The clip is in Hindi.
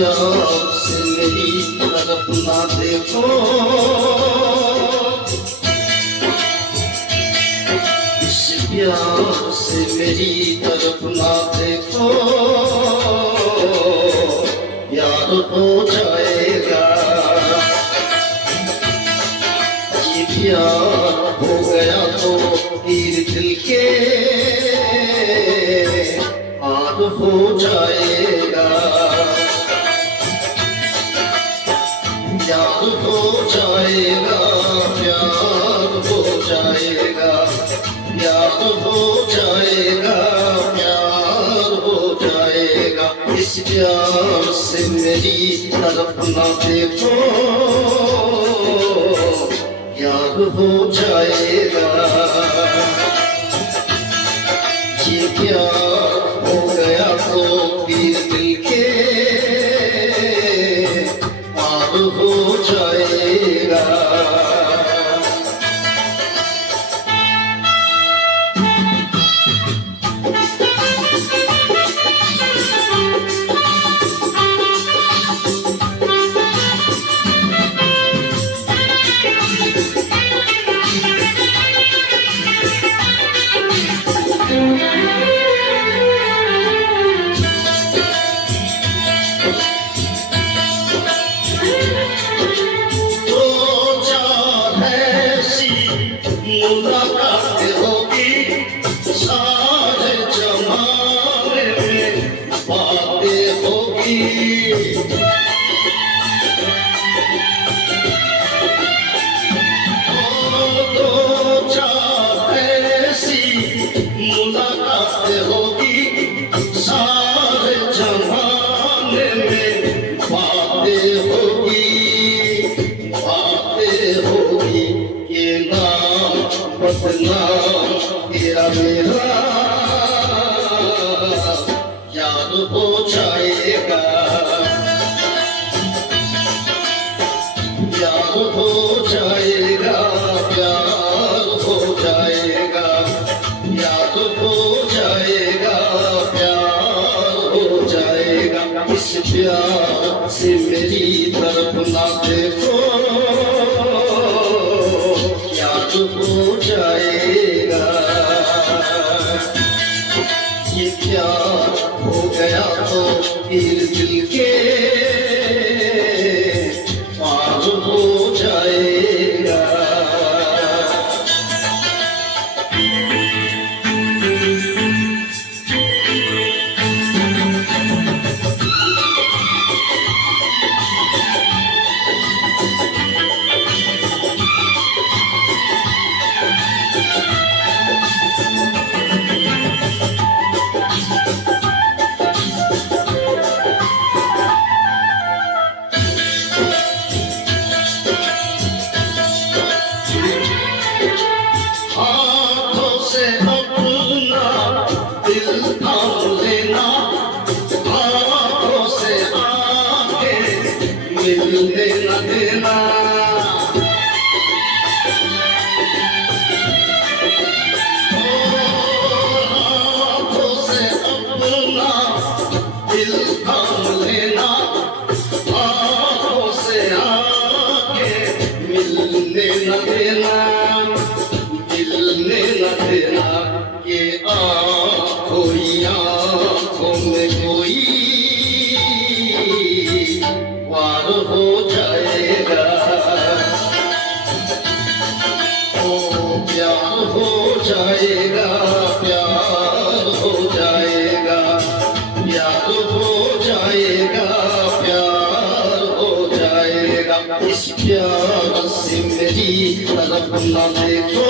प्यार से मेरी तरफ ना देखो, इस प्यार से मेरी तरफ ना देखो, यार हो जाएगा। ये प्यार हो गया तो तीर दिल के पार हो जाएगा। यार हो जाएगा, प्यार हो जाएगा, यार हो जाएगा, प्यार हो जाएगा। इस प्यार से मेरी तरफ ना देखो, यार हो जाएगा। ये प्यार हो गया तो पीर दिल के पार हो जाएगा। मुलाकात होगी सारे जमाने में बातें होगी। दो चार ऐसी मुलाकात होगी सारे जमाने में बातें होगी, बातें होगी। ये नाम बदनाम तेरा मेरा याद हो जाएगा, याद हो जाएगा, प्यार हो जाएगा, याद हो जाएगा, प्यार हो जाएगा। इस प्यार से मेरी तरफ ना देखो, याद हो जाएगा। ये प्यार हो गया तो पीर दिल के पार हो जाएगा। हाथों से अपना दिल थाम लेना, हाथों से आके मिलने न देना। हाथों से अपना दिल थाम लेना, हाथों से आके मिलने न देना, मिलने न देना। ये आँखों में कोई वार हो जाएगा, ओ प्यार हो जाएगा, प्यार हो जाएगा, याद हो जाएगा, प्यार हो जाएगा। इस प्यार से मेरी तरफ न देखो,